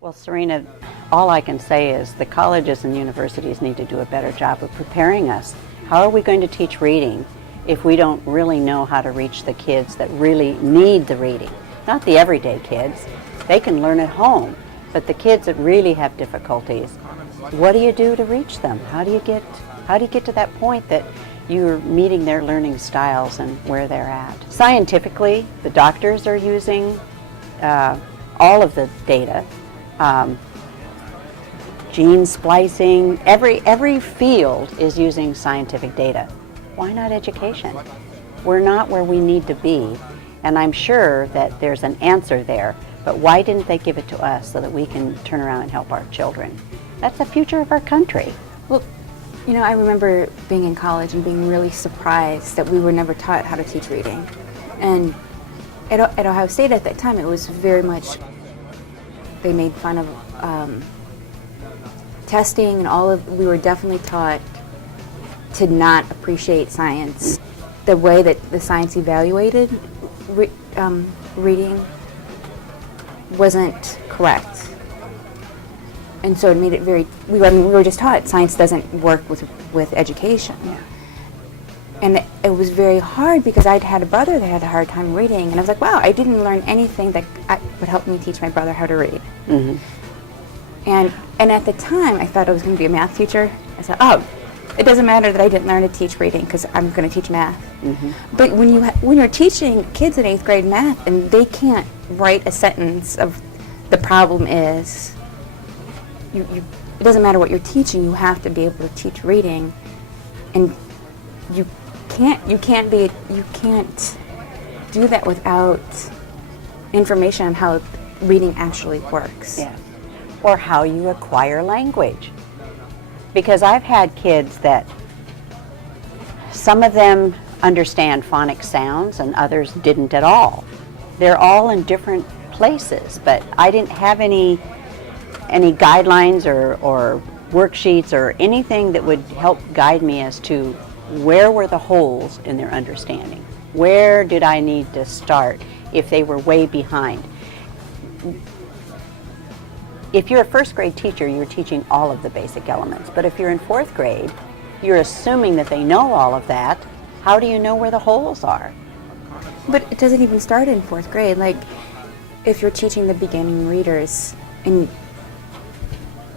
Well, Serena, all I can say is the colleges and universities need to do a better job of preparing us. How are we going to teach reading if we don't really know how to reach the kids that really need the reading? Not the everyday kids. They can learn at home, but the kids that really have difficulties, what do you do to reach them? How do you get to that point that you're meeting their learning styles and where they're at? Scientifically, the doctors are using all of the data. Gene splicing, every field is using scientific data. Why not education? We're not where we need to be, and I'm sure that there's an answer there, but why didn't they give it to us so that we can turn around and help our children? That's the future of our country. Well, you know, I remember being in college and being really surprised that we were never taught how to teach reading. And at Ohio State at that time, it was very much, they made fun of testing and we were definitely taught to not appreciate science. The way that the science evaluated reading wasn't correct. And so it made it we were just taught science doesn't work with education. Yeah. And it was very hard because I'd had a brother that had a hard time reading, and I was like, wow, I didn't learn anything that would help me teach my brother how to read. Mm-hmm. And at the time, I thought I was going to be a math teacher. I said, oh, it doesn't matter that I didn't learn to teach reading because I'm going to teach math. Mm-hmm. But when you're teaching kids in 8th grade math and they can't write a sentence of the problem is, it doesn't matter what you're teaching, you have to be able to teach reading, and you can't do that without information on how reading actually works. Yeah. Or how you acquire language. Because I've had kids that some of them understand phonic sounds and others didn't at all. They're all in different places, but I didn't have any guidelines or worksheets or anything that would help guide me as to where were the holes in their understanding. Where did I need to start if they were way behind? If you're a first grade teacher, you're teaching all of the basic elements. But if you're in 4th grade, you're assuming that they know all of that. How do you know where the holes are? But it doesn't even start in 4th grade. Like, if you're teaching the beginning readers, and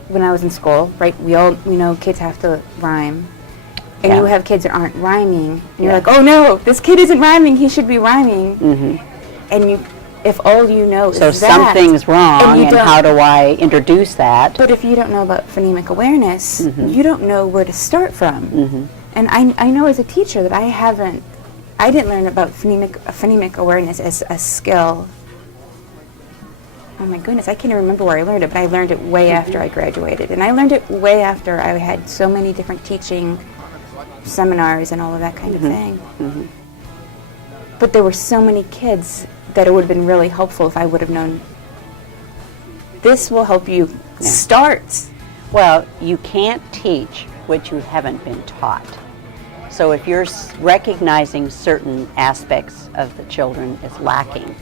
when I was in school, right, we know kids have to rhyme. And you have kids that aren't rhyming, and you're like, oh no, this kid isn't rhyming, he should be rhyming. Mm-hmm. And if all you know is so something's wrong, and how do I introduce that? But if you don't know about phonemic awareness, you don't know where to start from. Mm-hmm. And I know as a teacher that I didn't learn about phonemic awareness as a skill. Oh my goodness, I can't even remember where I learned it, but I learned it way after I graduated. And I learned it way after I had so many different teaching seminars and all of that kind of thing. Mm-hmm. But there were so many kids that it would have been really helpful if I would have known, this will help you start. Well, you can't teach what you haven't been taught. So if you're recognizing certain aspects of the children as lacking,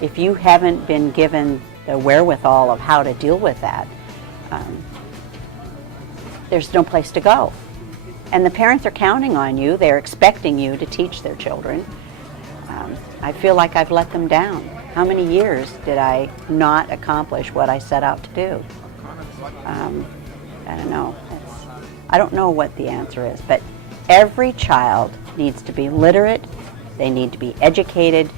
if you haven't been given the wherewithal of how to deal with that, there's no place to go. And the parents are counting on you. They're expecting you to teach their children. I feel like I've let them down. How many years did I not accomplish what I set out to do? I don't know. I don't know what the answer is, but every child needs to be literate. They need to be educated.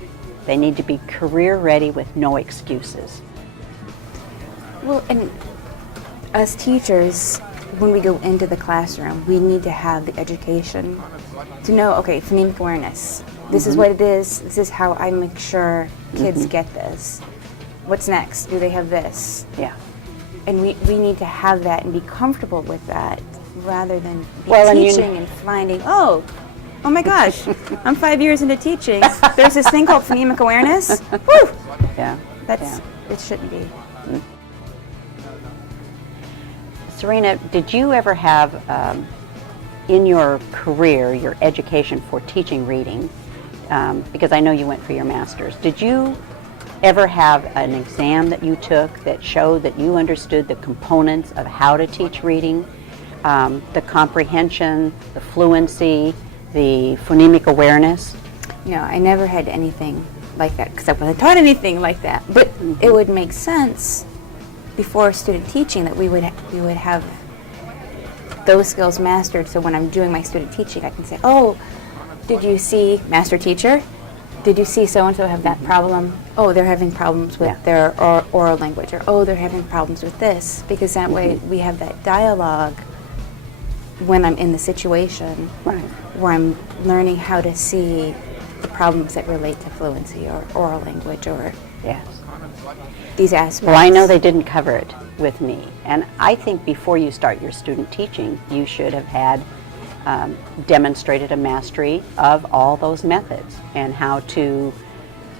They need to be career ready with no excuses. Well, and as teachers, when we go into the classroom, we need to have the education to know, okay, phonemic awareness. This is what it is. This is how I make sure kids get this. What's next? Do they have this? Yeah. And we need to have that and be comfortable with that rather than be teaching and finding, oh my gosh, I'm 5 years into teaching. There's this thing called phonemic awareness. Woo! Yeah. It shouldn't be. Serena, did you ever have in your career, your education for teaching reading, because I know you went for your master's, did you ever have an exam that you took that showed that you understood the components of how to teach reading, the comprehension, the fluency, the phonemic awareness? I never had anything like that because I wasn't taught anything like that. But it would make sense before student teaching that we would have those skills mastered. So when I'm doing my student teaching, I can say, "Oh, did you see, master teacher? Did you see so and so have that problem? Oh, they're having problems with their oral language, or oh, they're having problems with this." Because that way we have that dialogue when I'm in the situation where I'm learning how to see the problems that relate to fluency or oral language or these aspects. Well, I know they didn't cover it with me, and I think before you start your student teaching, you should have had demonstrated a mastery of all those methods and how to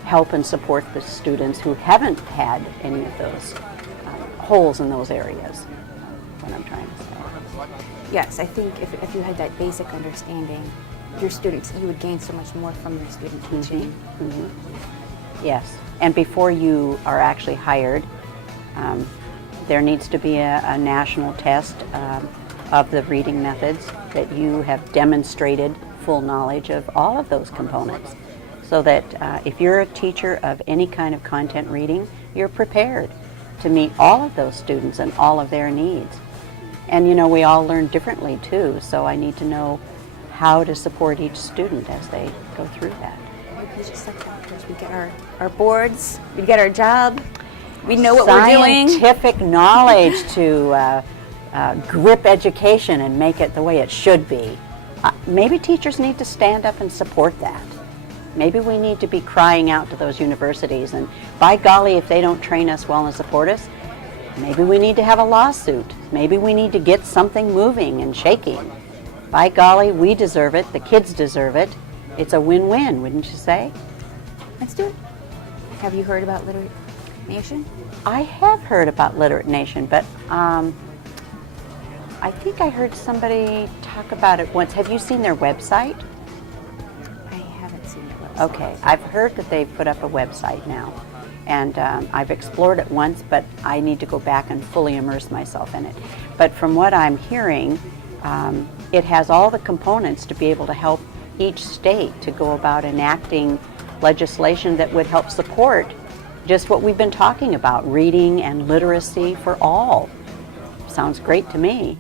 help and support the students who haven't had any of those holes in those areas. What I'm trying to say. Yes, I think if you had that basic understanding, your students, you would gain so much more from your student teaching. Yes, and before you are actually hired, there needs to be a national test of the reading methods that you have demonstrated full knowledge of all of those components, so that if you're a teacher of any kind of content reading, you're prepared to meet all of those students and all of their needs. And we all learn differently too, so I need to know how to support each student as they go through that. It's just like doctors. We get our boards, we get our job, we know what we're doing. Scientific knowledge to grip education and make it the way it should be. Maybe teachers need to stand up and support that. Maybe we need to be crying out to those universities, and by golly, if they don't train us well and support us, maybe we need to have a lawsuit. Maybe we need to get something moving and shaking. By golly, we deserve it. The kids deserve it. It's a win-win, wouldn't you say? Let's do it. Have you heard about Literate Nation? I have heard about Literate Nation, but I think I heard somebody talk about it once. Have you seen their website? I haven't seen their website. Okay, I've heard that they've put up a website now. And I've explored it once, but I need to go back and fully immerse myself in it. But from what I'm hearing, it has all the components to be able to help each state to go about enacting legislation that would help support just what we've been talking about, reading and literacy for all. Sounds great to me.